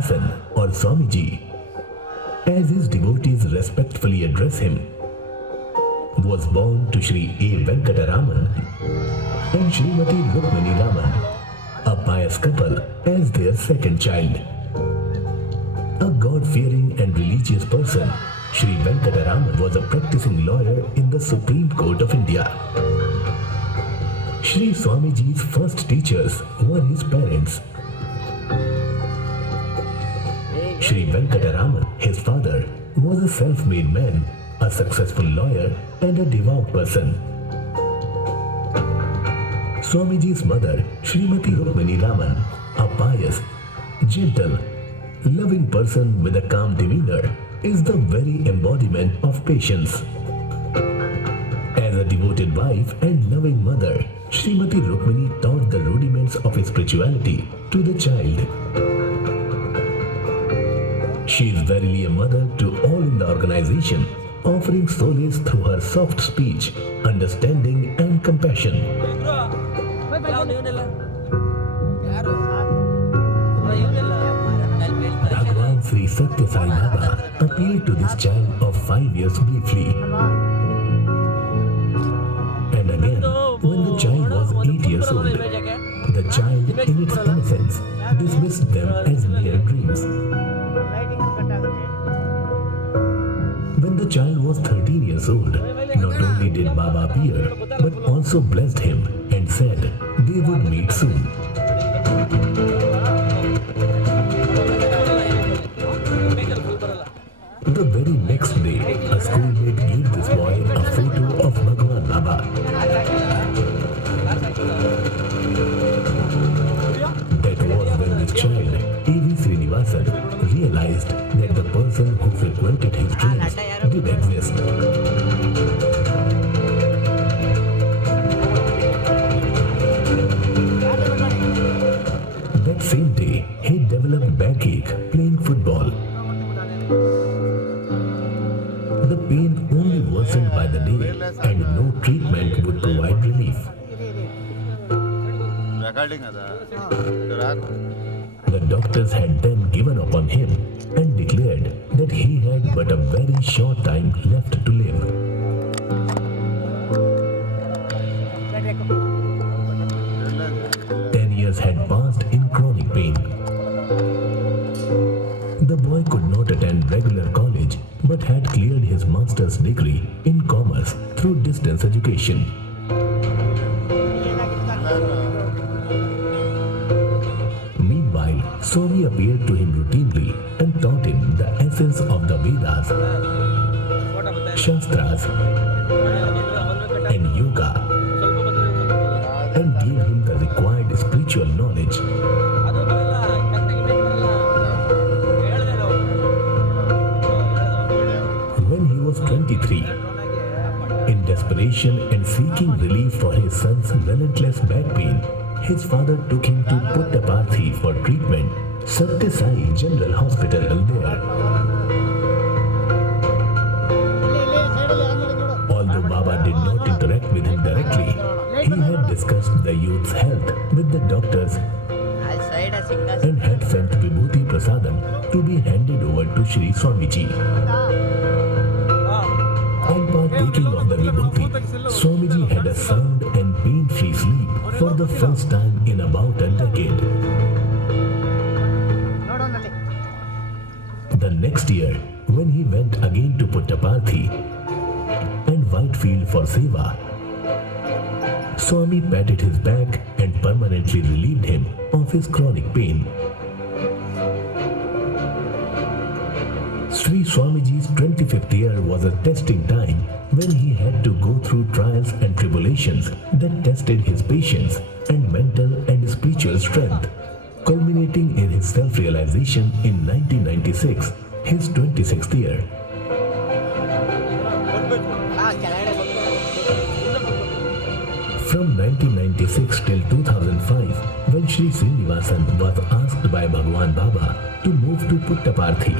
Srinivasan or Swamiji, as his devotees respectfully address him, was born to Sri A. Venkataraman and Srimati Rukmini Raman, a pious couple, as their second child. A God-fearing and religious person, Sri Venkataraman was a practicing lawyer in the Supreme Court of India. Sri Swamiji's first teachers were his parents. Sri Venkataraman, his father, was a self-made man, a successful lawyer and a devout person. Swamiji's mother, Srimati Rukmini Raman, a pious, gentle, loving person with a calm demeanor, is the very embodiment of patience. As a devoted wife and loving mother, Srimati Rukmini taught the rudiments of spirituality to the child. She is verily a mother to all in the organization, offering solace through her soft speech, understanding and compassion. Bhagwan Sri Satya Sai Baba appeared to this child of 5 years briefly. And again, when the child was 8 years old, the child in its innocence dismissed them as mere dreams. When the child was 13 years old, not only did Baba appear, but also blessed him and said they would meet soon. The very next day, a schoolmate gave this boy a photo of Bhagwan Baba. That was when this child, A.V. Srinivasan, realized that the person who frequented his dreams did exist. That same day, he developed backache playing football. The pain only worsened by the day, and no treatment would provide relief. The doctors had then given up on him and declared that he had but a very short time left to live. Years had passed in chronic pain. The boy could not attend regular college but had cleared his master's degree in commerce through distance education. Meanwhile, Swami appeared to him routinely and taught him the essence of the Vedas, Shastras, and Yoga, and gave him the required spiritual knowledge. When he was 23, in desperation and seeking relief for his son's relentless back pain, his father took him to Puttaparthi for treatment, Satya Sai General Hospital there. Although Baba did not interact with him directly, he had discussed the youth's health with the doctors and had sent Vibhuti Prasadam to be handed over to Sri Swamiji. On partaking of the Vibhuti, Swamiji had a sound and pain-free sleep for the first time in about a decade. The next year, when he went again to Puttaparthi and Whitefield for Seva, Swami patted his back and permanently relieved him of his chronic pain. Sri Swamiji's 25th year was a testing time when he had to go through trials and tribulations that tested his patience and mental and spiritual strength, culminating in his self-realization in 1996, his 26th year. From 1996 till 2005, when Sri Srinivasan was asked by Bhagwan Baba to move to Puttaparthi,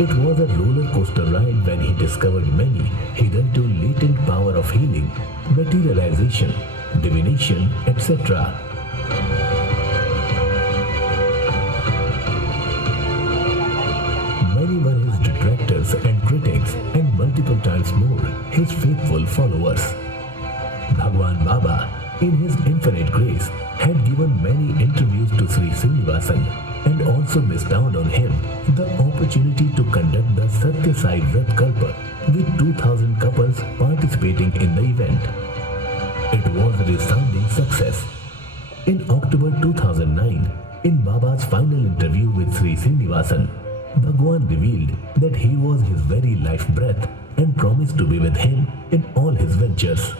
it was a roller coaster ride when he discovered many hitherto latent power of healing, materialization, divination, etc. hours. Bhagwan Baba, in his infinite grace, had given many interviews to Sri Srinivasan and also bestowed on him the opportunity to conduct the Satya Sai Vrat Kalpa with 2000 couples participating in the event. It was a resounding success. In October 2009, in Baba's final interview with Sri Srinivasan, Bhagwan revealed that he was his very life breath and promised to be with him in all his ventures.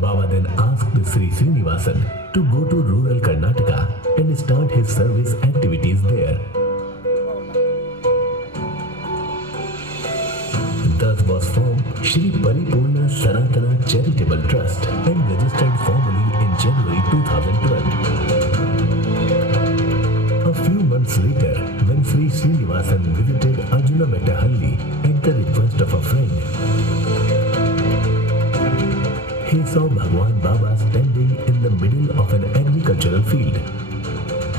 Baba then asked Sri Srinivasan to go to rural Karnataka and start his service activities there. Thus was formed Shri Paripurna Sanatana Charitable Trust and registered formally in January 2012. A few months later, when Sri Srinivasan visited Arjuna Mettahalli at the request of a friend, he saw Bhagwan Baba standing in the middle of an agricultural field.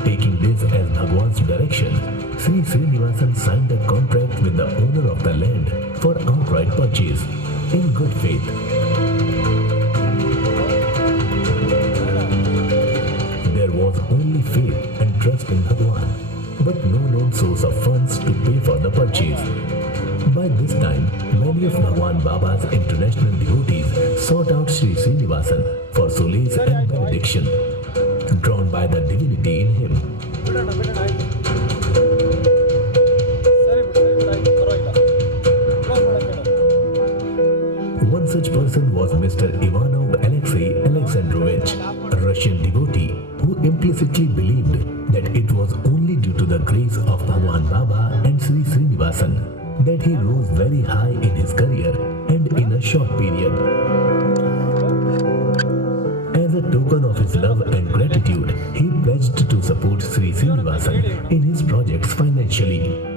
Taking this as Bhagwan's direction, Sri Srinivasan signed a contract with the owner of the land for outright purchase in good faith. There was only faith and trust in Bhagwan, but no known source of funds to pay for the purchase. By this time, many of Bhagwan Baba's international devotees sought out Sri Srinivasan for solace and benediction, drawn by the divinity in him. One such person was Mr. Ivanov Alexei Alexandrovich, a Russian devotee who implicitly believed that it was only due to the grace of Bhagwan Baba and Sri Srinivasan that he rose very high in his career and in a short period. As a token of his love and gratitude, he pledged to support Sri Srinivasan in his projects financially.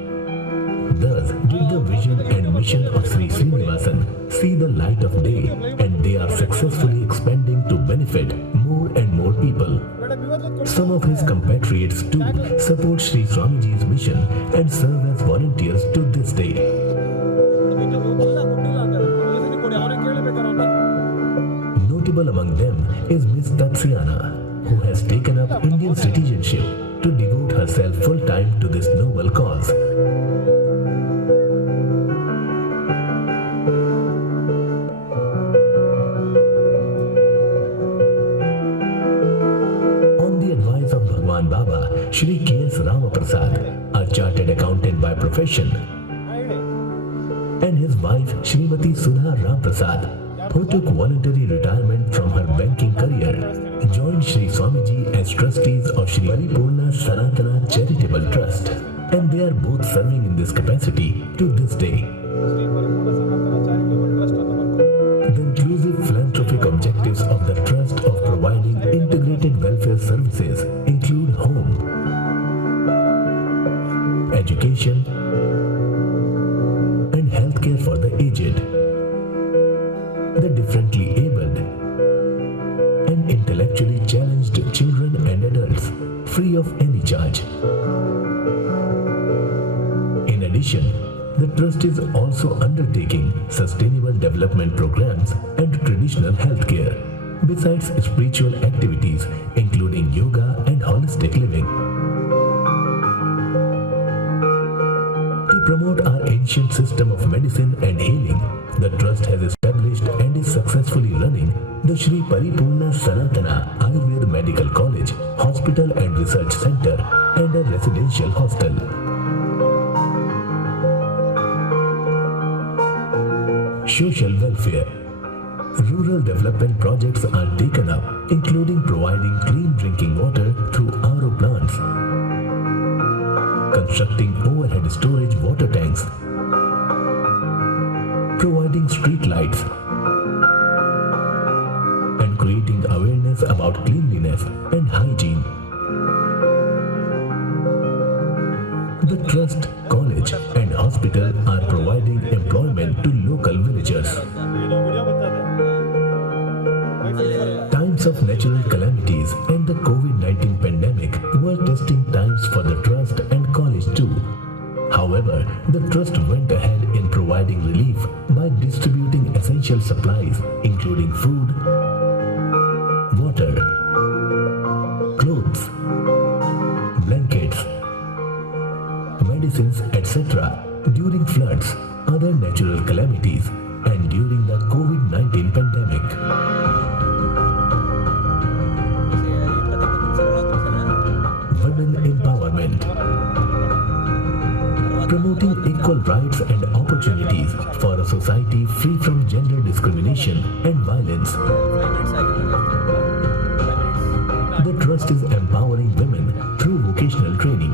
Thus did the vision and mission of Sri Srinivasan see the light of day, and they are successfully expanding to benefit more and more people. Some of his compatriots too support Sri Swamiji's mission and serve as volunteers to this day. Notable among them is Miss Tatsiana, who has taken up Indian citizenship to devote herself full-time to this noble cause. Baba, Shri K.S. Ramaprasad, a chartered accountant by profession, and his wife Srimati Sudha Ramprasad, who took voluntary retirement from her banking career, joined Shri Swamiji as trustees of Shri Paripurna Sanatana Charitable Trust, and they are both serving in this capacity to this day. The inclusive philanthropic objectives of the trust of providing integrated welfare services include home, education, and healthcare for the aged, the differently abled, and intellectually challenged children and adults, free of any charge. In addition, the trust is also undertaking sustainable development programs and traditional healthcare, besides spiritual activities including yoga and holistic living. To promote our ancient system of medicine and healing, the trust has established and is successfully running the Shri Paripurna Sanatana Ayurveda Medical College, Hospital and Research Center, and a residential hostel. Social welfare. Rural development projects are taken up, including providing clean drinking water through RO plants, constructing overhead storage water tanks, providing street lights, and creating awareness about cleanliness and hygiene. The trust, college, and hospital are providing employment to local villagers. natural calamities and the COVID-19 pandemic were testing times for the trust and college too. However, the trust went ahead in providing relief by distributing essential supplies including food, water, clothes, blankets, medicines, etc. during floods, other natural calamities, and during the COVID-19 pandemic. Women empowerment. Promoting equal rights and opportunities for a society free from gender discrimination and violence. The trust is empowering women through vocational training.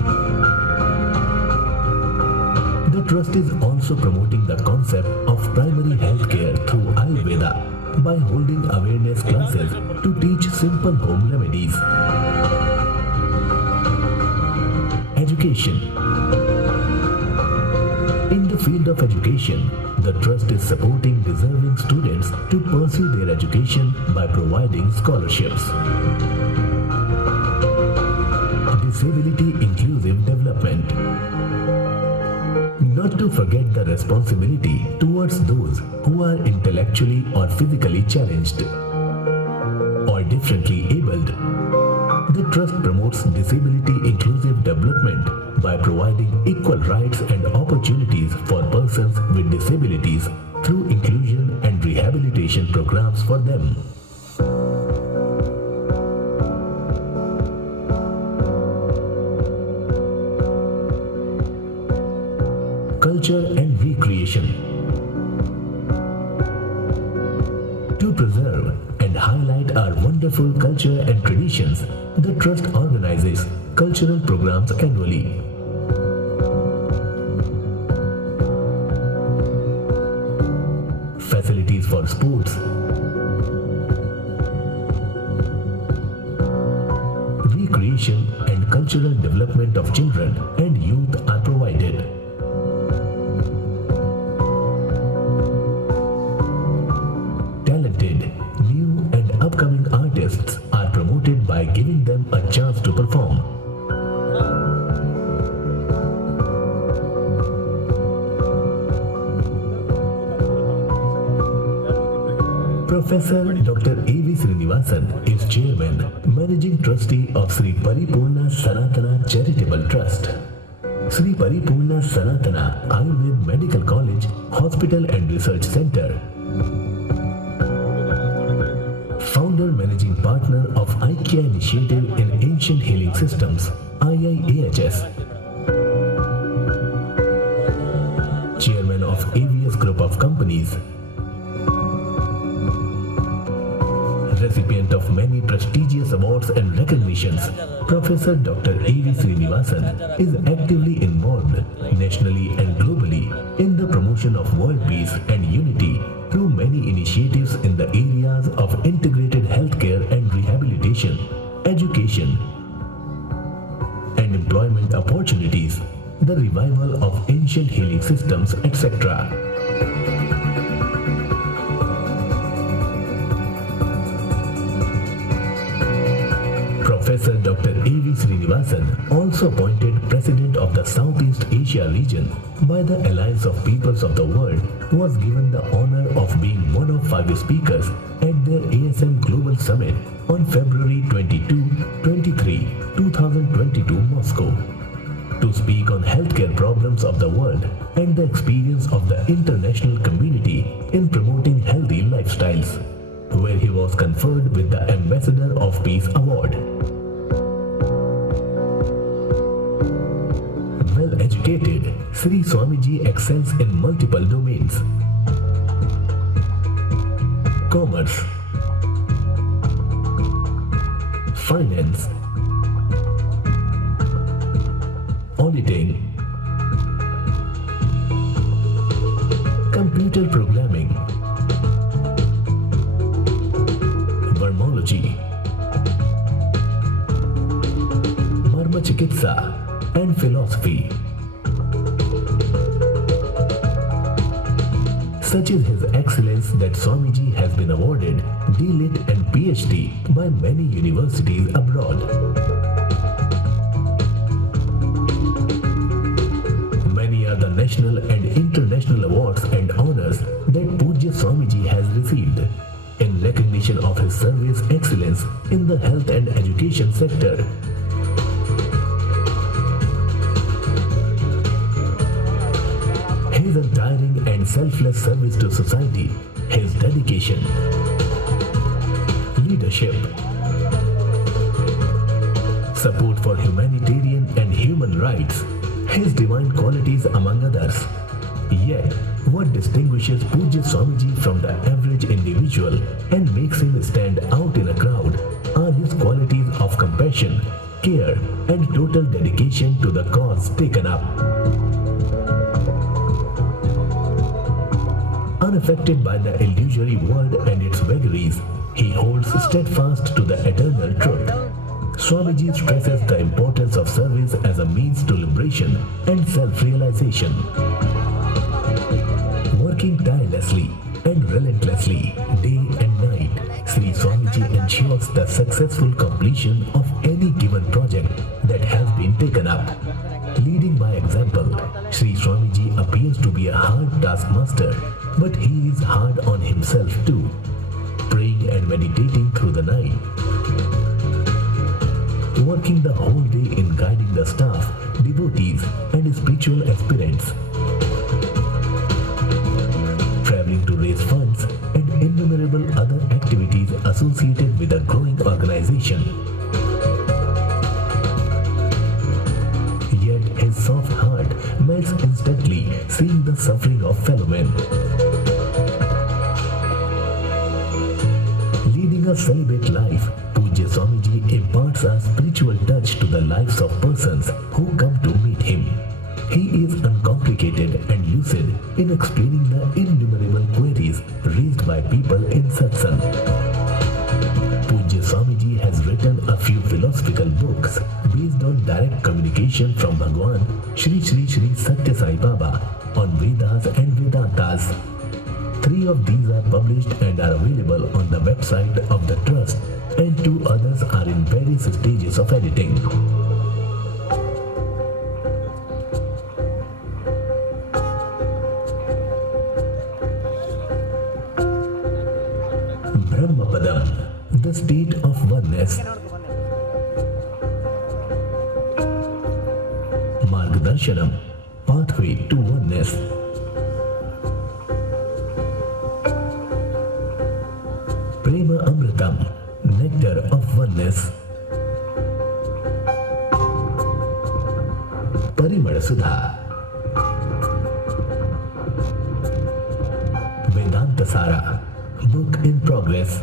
The trust is also promoting the concept of primary health care through Ayurveda by holding awareness classes to teach simple home remedies. Education. In the field of education, the trust is supporting deserving students to pursue their education by providing scholarships. Disability inclusive development. Not to forget the responsibility towards those who are intellectually or physically challenged or differently abled. The trust promotes disability inclusive development by providing equal rights and opportunities for persons with disabilities through inclusion and rehabilitation programs for them. Culture and recreation. To preserve and highlight our wonderful culture and traditions, the Trust organizes cultural programs annually. Facilities for sports, recreation and cultural development of children and youth are provided. Talented, new and upcoming artists are promoted by giving them a chance to perform. Professor Dr. A.V. Srinivasan is Chairman, Managing Trustee of Sri Paripurna Sanatana Charitable Trust. Sri Paripurna Sanatana Ayurveda Medical College, Hospital and Research Center. Founder Managing Partner of IKEA Initiative in Ancient Healing Systems, IIAHS. Chairman of AVS Group of Companies. Recipient of many prestigious awards and recognitions, Professor Dr. A.V. Srinivasan is actively involved nationally and globally in the promotion of world peace and unity through many initiatives in the areas of integrated healthcare and rehabilitation, education, and employment opportunities, the revival of ancient healing systems, etc. Professor Dr. A.V. Srinivasan, also appointed President of the Southeast Asia region by the Alliance of Peoples of the World, was given the honor of being one of 5 speakers at their ASM Global Summit on February 22-23, 2022, Moscow, to speak on healthcare problems of the world and the experience of the international community in promoting healthy lifestyles, where he was conferred with the Ambassador of Peace Award. Well-educated, Sri Swamiji excels in multiple domains: commerce, finance, auditing, computer programming, vermology, marma chikitsa, and philosophy. Such is his excellence that Swamiji has been awarded D.Lit and PhD by many universities abroad. Many are the national and international awards and honors that Pujya Swamiji has received in recognition of his service excellence in the health and education sector. His untiring and selfless service to society, his dedication, leadership, support for humanitarian and human rights, his divine qualities among others. Yet, what distinguishes Pujya Swamiji from the average individual and makes him stand out in a crowd are his qualities of compassion, care, and total dedication to the cause taken up. Unaffected by the illusory world and its vagaries, he holds steadfast to the eternal truth. Swamiji stresses the importance of service as a means to liberation and self-realization. Working tirelessly and relentlessly, day and night, Sri Swamiji ensures the successful completion of any given project that has been taken up. Leading by example, Sri Swamiji appears to be a hard taskmaster, but he is hard on himself too, praying and meditating through the night, working the whole day in guiding the staff, devotees, and spiritual aspirants, traveling to raise funds, and innumerable other activities associated with a growing organization. Yet his soft heart melts instantly seeing the suffering of fellow men. Leading a celibate life, Pujya Swamiji imparts a spiritual touch to the lives of persons who come to meet him. He is uncomplicated and lucid in explaining the innumerable queries raised by people in satsang. Pujya Swamiji has written a few philosophical books based on direct communication from Bhagwan Shri Shri Shri Satya Sai Baba on Vedas and Vedantas. 3 of these are published and are available on the website of the Trust, and 2 others are in various stages of editing. Brahmapadam, the state of oneness. Margdarshanam, pathway to oneness. Prema Amritam, nectar of oneness. Parimala Sudha. Vedanta Sara, book in progress.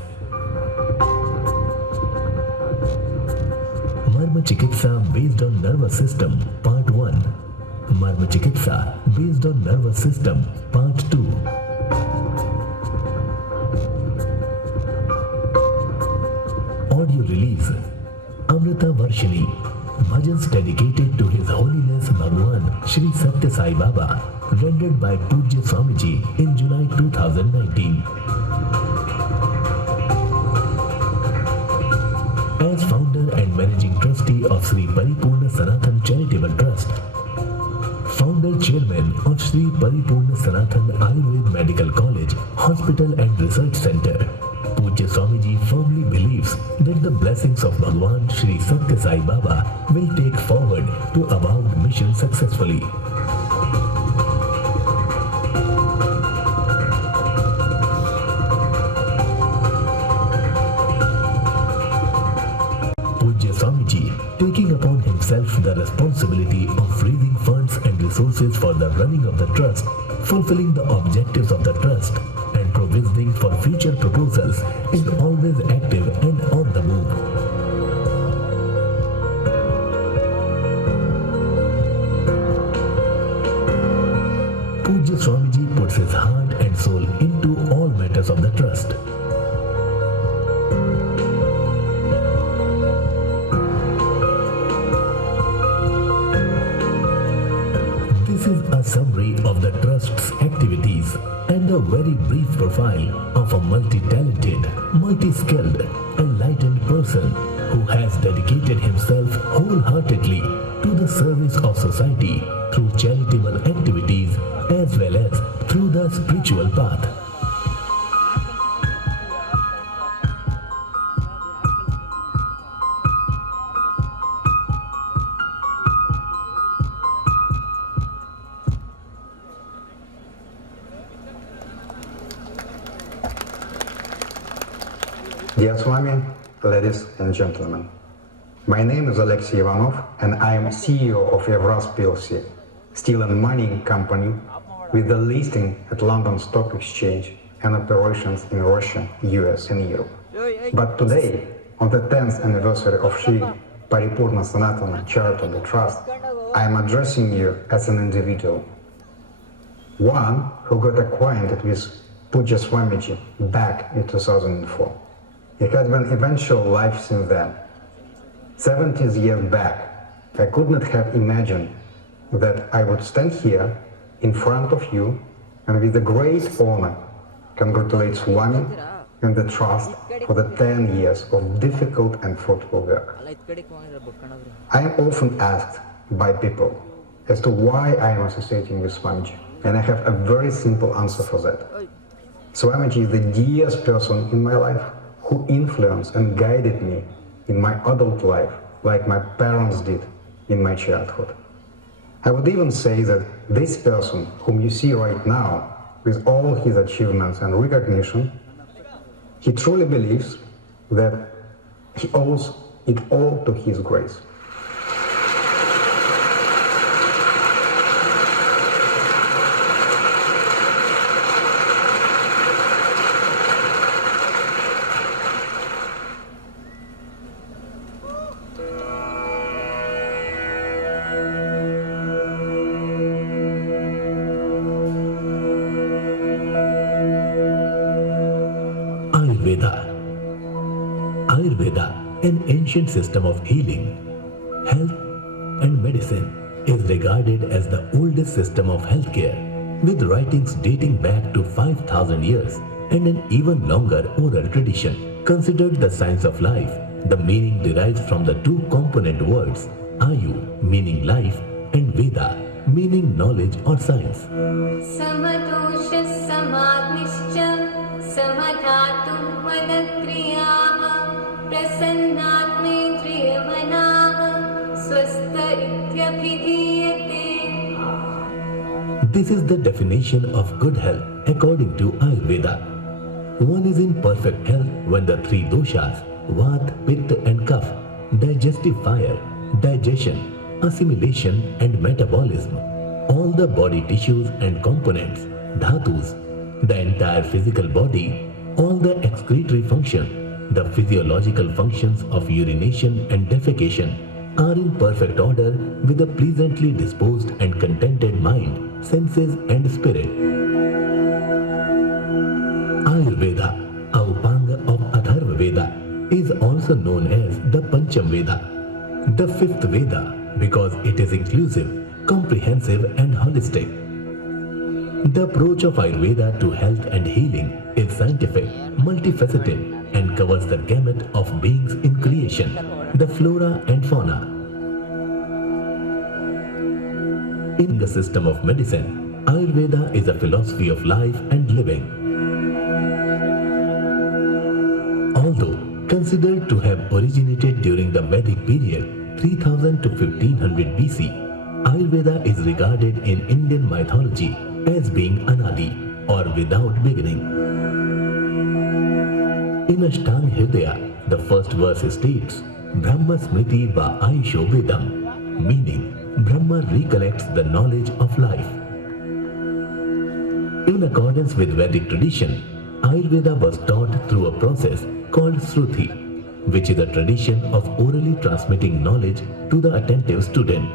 Marma Chikitsa based on nervous system, part 1. Marma Chikitsa based on nervous system, part 2. Audio release, Amrita Varshini, bhajans dedicated to His Holiness Bhagwan Shri Satya Sai Baba, rendered by Pujya Swamiji in July 2019. As founder and managing trustee of Sri Paripurna Sanatan Charitable Trust, founder chairman of Sri Paripurna Sanatan Ayurveda Medical College, Hospital and Research Center, Pujya Swamiji firmly believes that the blessings of Bhagwan Shri Satya Sai Baba will take forward to avowed mission successfully. Pujya Swamiji, taking upon himself the responsibility of raising funds and resources for the running of the trust, fulfilling the objectives of the trust, and provisioning for future proposals, is always active and on the move. Pujya Swamiji puts his heart and soul into all matters of the trust. This is a summary of the Trust's activities and a very brief profile of a multi-talented, multi-skilled, enlightened person who has dedicated himself wholeheartedly to the service of society through charitable activities as well as through the spiritual path. Dear Swami, ladies and gentlemen, my name is Alexey Ivanov and I am CEO of Evraz PLC, steel and mining company with the listing at London Stock Exchange and operations in Russia, US and Europe. But today, on the 10th anniversary of Sri Paripurna Sanatana Charitable Trust, I am addressing you as an individual, one who got acquainted with Pujya Swamiji back in 2004. It has been eventual life since then. 70 years back, I could not have imagined that I would stand here in front of you and with a great honor congratulate Swami and the Trust for the 10 years of difficult and fruitful work. I am often asked by people as to why I am associating with Swamiji, and I have a very simple answer for that. Swamiji is the dearest person in my life who influenced and guided me in my adult life like my parents did in my childhood. I would even say that this person whom you see right now, with all his achievements and recognition, he truly believes that he owes it all to his grace. Ayurveda, an ancient system of healing, health and medicine, is regarded as the oldest system of healthcare, with writings dating back to 5,000 years and an even longer oral tradition. Considered the science of life, the meaning derives from the two component words, Ayu, meaning life, and Veda, meaning knowledge or science. Samadosha samadnischa samadhatu madakriyaha prasannatmendriyamanaha swastha ityabhidhiyate. This is the definition of good health according to Ayurveda. One is in perfect health when the three doshas, Vata, Pitta and Kapha, digestive fire, digestion, assimilation and metabolism, all the body tissues and components, dhatus, the entire physical body, all the excretory function, the physiological functions of urination and defecation are in perfect order with a pleasantly disposed and contented mind, senses and spirit. Ayurveda, a upanga of Atharva Veda, is also known as the Pancham Veda, the fifth Veda, because it is inclusive, comprehensive and holistic. The approach of Ayurveda to health and healing is scientific, multifaceted and covers the gamut of beings in creation, the flora and fauna. In the system of medicine, Ayurveda is a philosophy of life and living. Although considered to have originated during the Vedic period, 3000 to 1500 BC, Ayurveda is regarded in Indian mythology as being anadi, or without beginning. In Ashtanga Hridaya, the first verse states, Brahma Smriti va Ayusho Vedam, meaning Brahma recollects the knowledge of life. In accordance with Vedic tradition, Ayurveda was taught through a process called Shruti, which is a tradition of orally transmitting knowledge to the attentive student.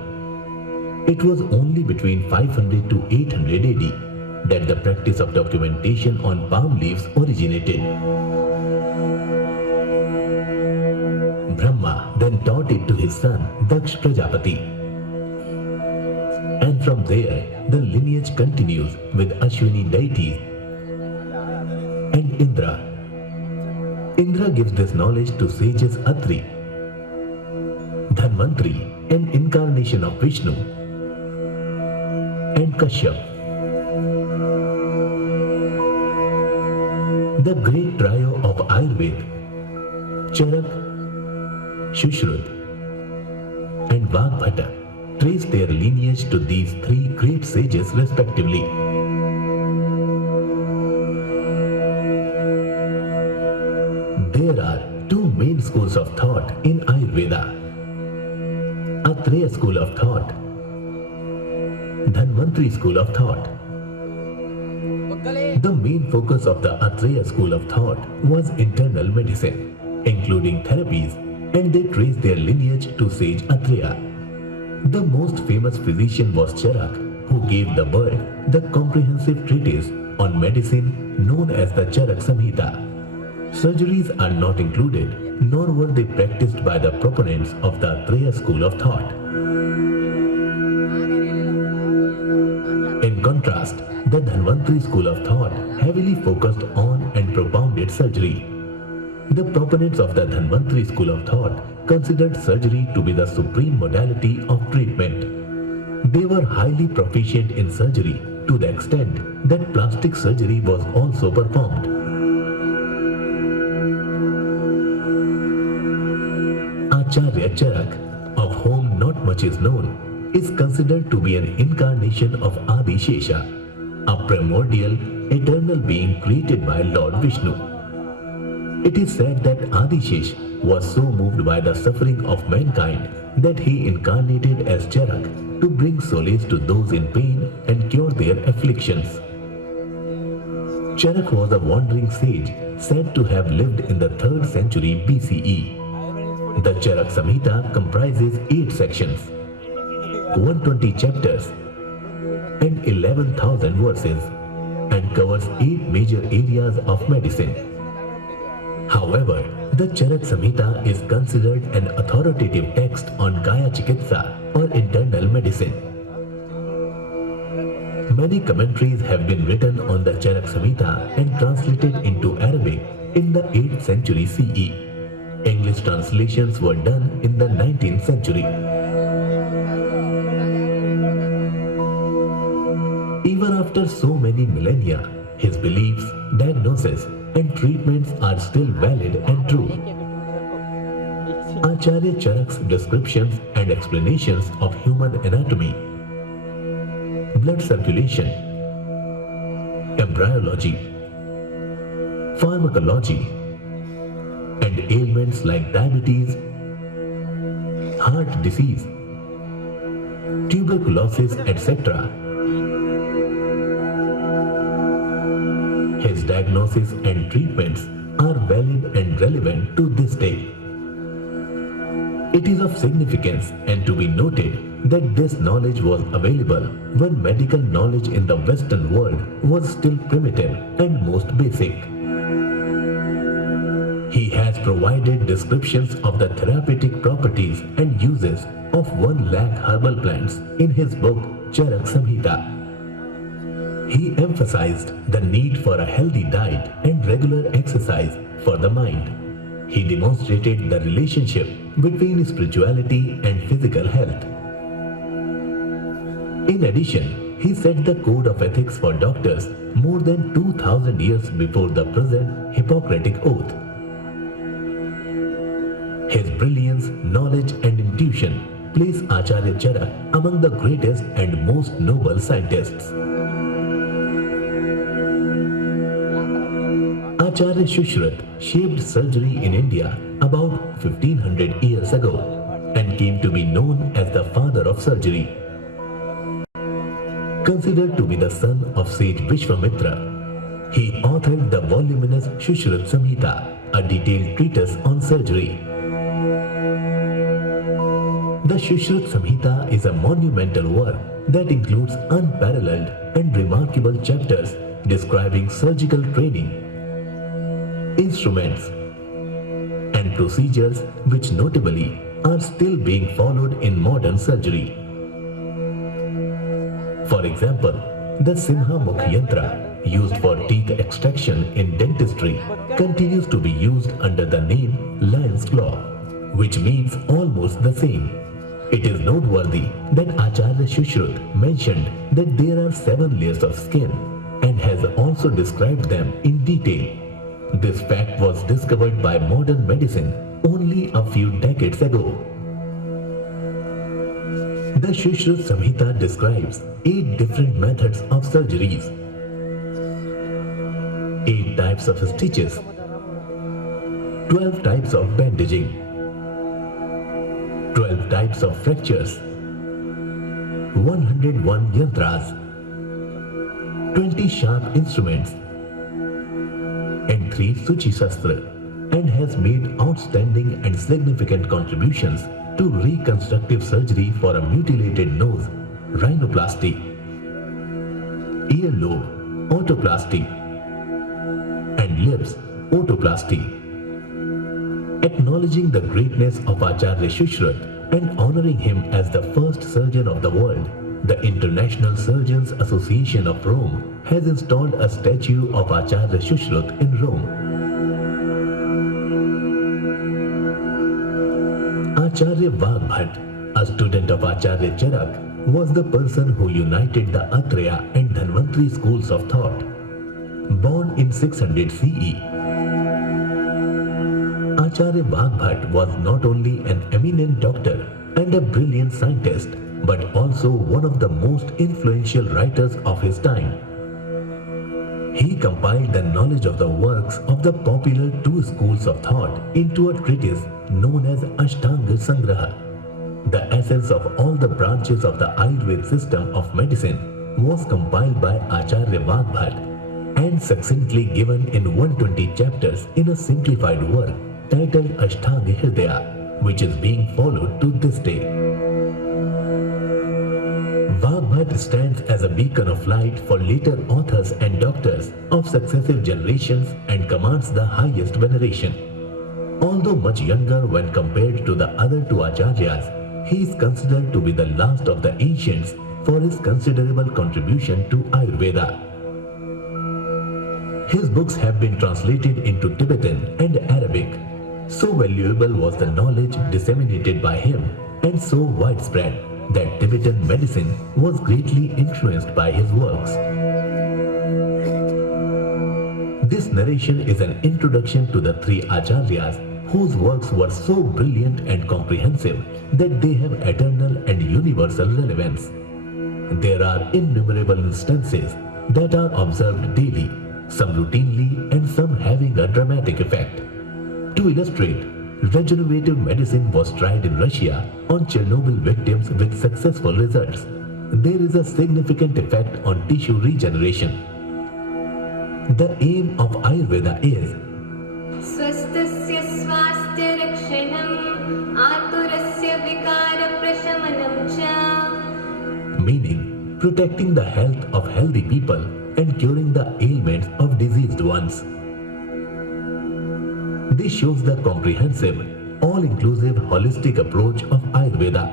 It was only between 500 to 800 AD that the practice of documentation on palm leaves originated. Brahma then taught it to his son Daksh Prajapati. And from there, the lineage continues with Ashwini deities and Indra. Indra gives this knowledge to sages Atri, Dhanvantri, an incarnation of Vishnu, and Kashyap. The great trio of Ayurveda, Charak, Shushruta, and Vagbhata, trace their lineage to these three great sages respectively. There are two main schools of thought in Ayurveda: Atreya school of thought, Dhanvantri school of thought. The main focus of the Atreya school of thought was internal medicine, including therapies, and they trace their lineage to sage Atreya. The most famous physician was Charak, who gave the world the comprehensive treatise on medicine known as the Charak Samhita. Surgeries are not included, nor were they practiced by the proponents of the Atreya school of thought. In contrast, the Dhanvantri school of thought heavily focused on and propounded surgery. The proponents of the Dhanvantri school of thought considered surgery to be the supreme modality of treatment. They were highly proficient in surgery to the extent that plastic surgery was also performed. Acharya Charak, of whom not much is known, is considered to be an incarnation of Adi Shesha, a primordial, eternal being created by Lord Vishnu. It is said that Adishesh was so moved by the suffering of mankind that he incarnated as Charak to bring solace to those in pain and cure their afflictions. Charak was a wandering sage said to have lived in the 3rd century BCE. The Charak Samhita comprises 8 sections, 120 chapters, and 11,000 verses, and covers 8 major areas of medicine. However, the Charak Samhita is considered an authoritative text on Kaya Chikitsa or internal medicine. Many commentaries have been written on the Charak Samhita and translated into Arabic in the 8th century CE. English translations were done in the 19th century. Even after so many millennia, his beliefs, diagnosis, and treatments are still valid and true. Acharya Charak's descriptions and explanations of human anatomy, blood circulation, embryology, pharmacology, and ailments like diabetes, heart disease, tuberculosis, etc. His diagnosis and treatments are valid and relevant to this day. It is of significance and to be noted that this knowledge was available when medical knowledge in the Western world was still primitive and most basic. He has provided descriptions of the therapeutic properties and uses of 1 lakh herbal plants in his book Charak Samhita. He emphasized the need for a healthy diet and regular exercise for the mind. He demonstrated the relationship between spirituality and physical health. In addition, he set the code of ethics for doctors more than 2,000 years before the present Hippocratic Oath. His brilliance, knowledge, and intuition place Acharya Charak among the greatest and most noble scientists. Acharya Shushruta shaped surgery in India about 1500 years ago and came to be known as the father of surgery. Considered to be the son of sage Vishwamitra, he authored the voluminous Shushruta Samhita, a detailed treatise on surgery. The Shushruta Samhita is a monumental work that includes unparalleled and remarkable chapters describing surgical training, instruments, and procedures which notably are still being followed in modern surgery. For example, the Simha Mukh Yantra, used for teeth extraction in dentistry, continues to be used under the name lion's claw, which means almost the same. It is noteworthy that Acharya Shushrut mentioned that there are 7 layers of skin and has also described them in detail. This fact was discovered by modern medicine only a few decades ago. The Shushrut Samhita describes 8 different methods of surgeries, 8 types of stitches, 12 types of bandaging, 12 types of fractures, 101 yantras, 20 sharp instruments, and 3 Suchi Shastra, and has made outstanding and significant contributions to reconstructive surgery for a mutilated nose, rhinoplasty, earlobe, otoplasty, and lips, otoplasty. Acknowledging the greatness of Acharya Shushrut and honoring him as the first surgeon of the world, the International Surgeons Association of Rome has installed a statue of Acharya Shushrut in Rome. Acharya Vagbhat, a student of Acharya Charak, was the person who united the Atreya and Dhanvantri schools of thought. Born in 600 CE, Acharya Vagbhat was not only an eminent doctor and a brilliant scientist, but also one of the most influential writers of his time. He compiled the knowledge of the works of the popular 2 schools of thought into a treatise known as Ashtanga Sangraha. The essence of all the branches of the Ayurveda system of medicine was compiled by Acharya Vagbhat and succinctly given in 120 chapters in a simplified work titled Ashtanga Hridaya, which is being followed to this day. Vagbhat stands as a beacon of light for later authors and doctors of successive generations and commands the highest veneration. Although much younger when compared to the other 2 acharyas, he is considered to be the last of the ancients for his considerable contribution to Ayurveda. His books have been translated into Tibetan and Arabic. So valuable was the knowledge disseminated by him and so widespread that Tibetan medicine was greatly influenced by his works. This narration is an introduction to the 3 acharyas whose works were so brilliant and comprehensive that they have eternal and universal relevance. There are innumerable instances that are observed daily, some routinely and some having a dramatic effect. To illustrate, regenerative medicine was tried in Russia on Chernobyl victims with successful results. There is a significant effect on tissue regeneration. The aim of Ayurveda is स्वस्थस्य स्वास्थ्यरक्षणम् आतुरस्य विकारप्रशमनं च, meaning protecting the health of healthy people and curing the ailments of diseased ones. This shows the comprehensive, all-inclusive, holistic approach of Ayurveda.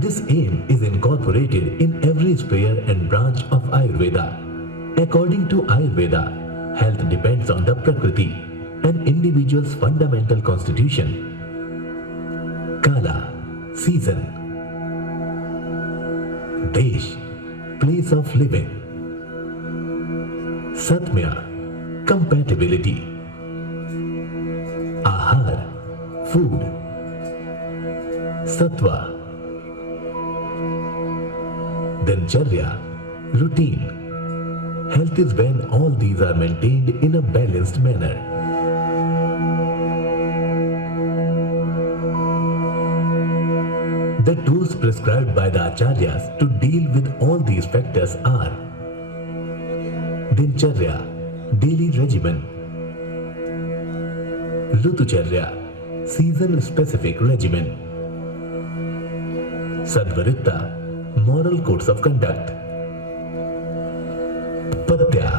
This aim is incorporated in every sphere and branch of Ayurveda. According to Ayurveda, health depends on the Prakriti, an individual's fundamental constitution. Kala, season. Desh, place of living. Satmya, compatibility. Ahar, food. Sattva, Dincharya, routine. Health is when all these are maintained in a balanced manner. The tools prescribed by the acharyas to deal with all these factors are Dincharya, daily regimen. Rutucharya, season-specific regimen. Sadvaritta, moral codes of conduct. Patya,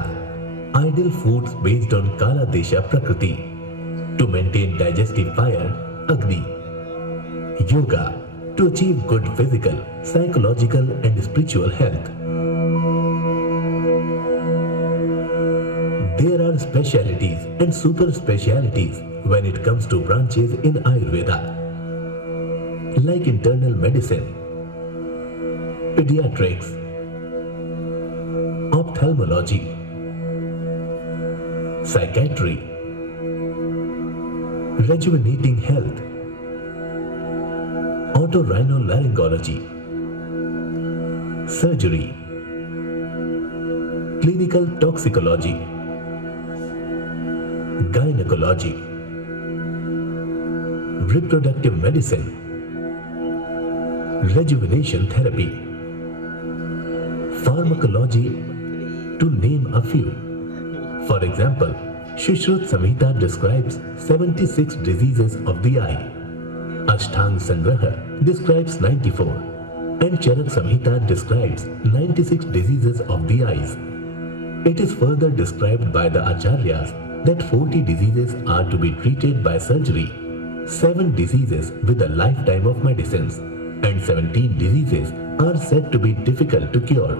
ideal foods based on Kala Desha Prakriti. To maintain digestive fire, Agni. Yoga, to achieve good physical, psychological, and spiritual health. There are specialities and super specialities when it comes to branches in Ayurveda, like internal medicine, pediatrics, ophthalmology, psychiatry, rejuvenating health, otorhinolaryngology, surgery, clinical toxicology, gynecology, reproductive medicine, rejuvenation therapy, pharmacology, to name a few. For example, Shishrut Samhita describes 76 diseases of the eye. Ashtang Sangraha describes 94, and Charak Samhita describes 96 diseases of the eyes. It is further described by the Acharyas that 40 diseases are to be treated by surgery, 7 diseases with a lifetime of medicines, and 17 diseases are said to be difficult to cure.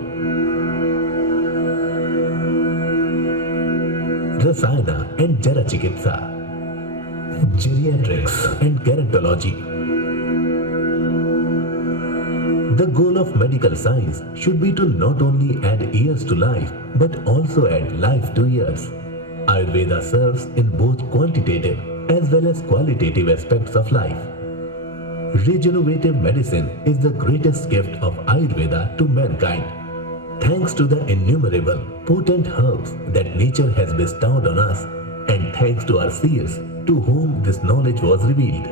Rasayana and Jara Chikitsa, geriatrics and gerontology. The goal of medical science should be to not only add years to life but also add life to years. Ayurveda serves in both quantitative as well as qualitative aspects of life. Regenerative medicine is the greatest gift of Ayurveda to mankind. Thanks to the innumerable potent herbs that nature has bestowed on us, and thanks to our seers to whom this knowledge was revealed.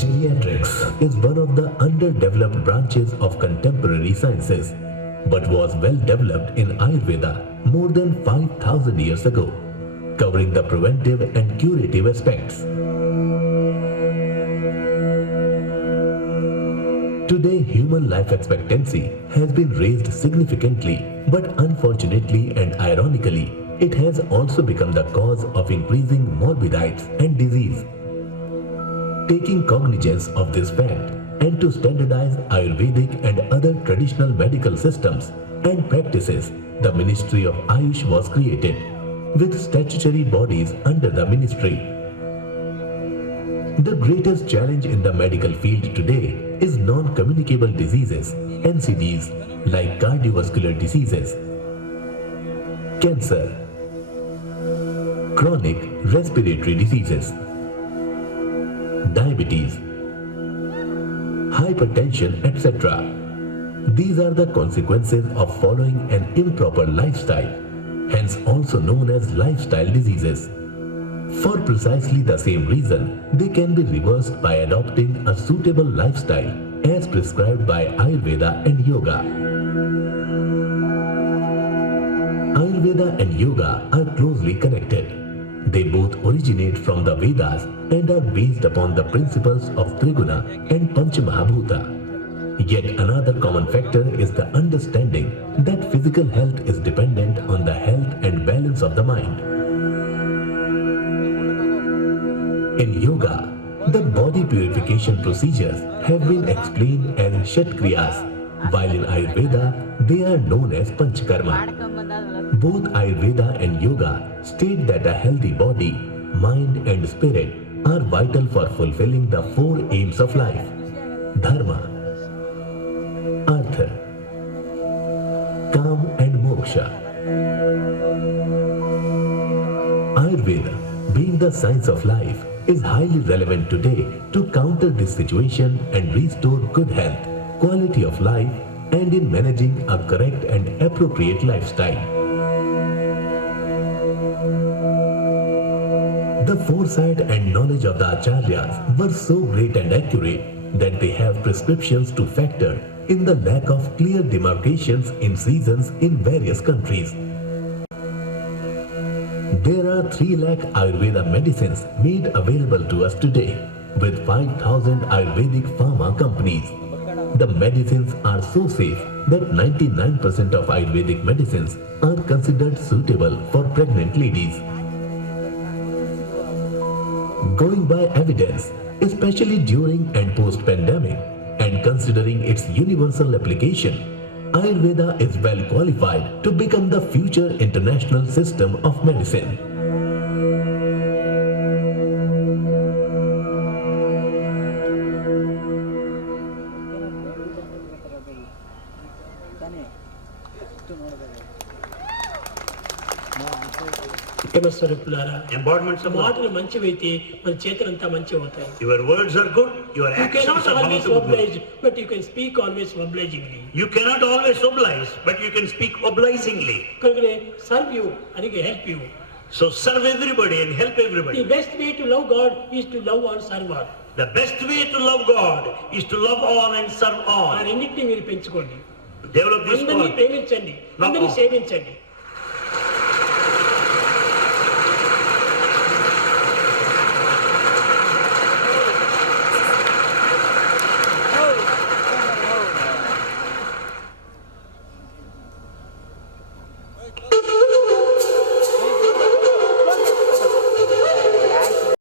Geriatrics is one of the underdeveloped branches of contemporary sciences, but was well developed in Ayurveda more than 5,000 years ago, covering the preventive and curative aspects. Today, human life expectancy has been raised significantly, but unfortunately and ironically, it has also become the cause of increasing morbidities and disease. Taking cognizance of this fact and to standardize Ayurvedic and other traditional medical systems and practices, the Ministry of Ayush was created, with statutory bodies under the ministry. The greatest challenge in the medical field today is non-communicable diseases, NCDs, like cardiovascular diseases, cancer, chronic respiratory diseases, diabetes, hypertension, etc. These are the consequences of following an improper lifestyle, hence also known as lifestyle diseases. For precisely the same reason, they can be reversed by adopting a suitable lifestyle as prescribed by Ayurveda and Yoga. Ayurveda and Yoga are closely connected. They both originate from the Vedas and are based upon the principles of Triguna and Panchamahabhuta. Yet another common factor is the understanding that physical health is dependent on the health and balance of the mind. In yoga, the body purification procedures have been explained as Shatkriyas, while in Ayurveda, they are known as Panchakarma. Both Ayurveda and yoga state that a healthy body, mind and spirit are vital for fulfilling the 4 aims of life: Dharma, Artha, Kam and Moksha. Ayurveda, being the science of life, is highly relevant today to counter this situation and restore good health, quality of life, and in managing a correct and appropriate lifestyle. The foresight and knowledge of the Acharyas were so great and accurate that they have prescriptions to factor in the lack of clear demarcations in seasons in various countries. There are 3 lakh Ayurveda medicines made available to us today, with 5,000 Ayurvedic pharma companies. The medicines are so safe that 99% of Ayurvedic medicines are considered suitable for pregnant ladies. Going by evidence, especially during and post-pandemic, and considering its universal application, Ayurveda is well qualified to become the future international system of medicine. స్వరూపులారా Embodiments of love. మాటలు మంచివైతే మన చేతులంతా మంచి అవుతాయి. Your words are good, your You actions cannot are bound always to be good. oblige, but you can speak always obligingly. You cannot always oblige, but you can speak obligingly. కనుకనే serve you and help you. So serve everybody and help The everybody. best way to love God is to love and serve all. The best way to love God is to love all and serve ఆ all. రెండింటిని మీరు పెంచుకోండి. Develop this అందరినీ quality. ప్రేమించండి, అందరినీ సేవించండి.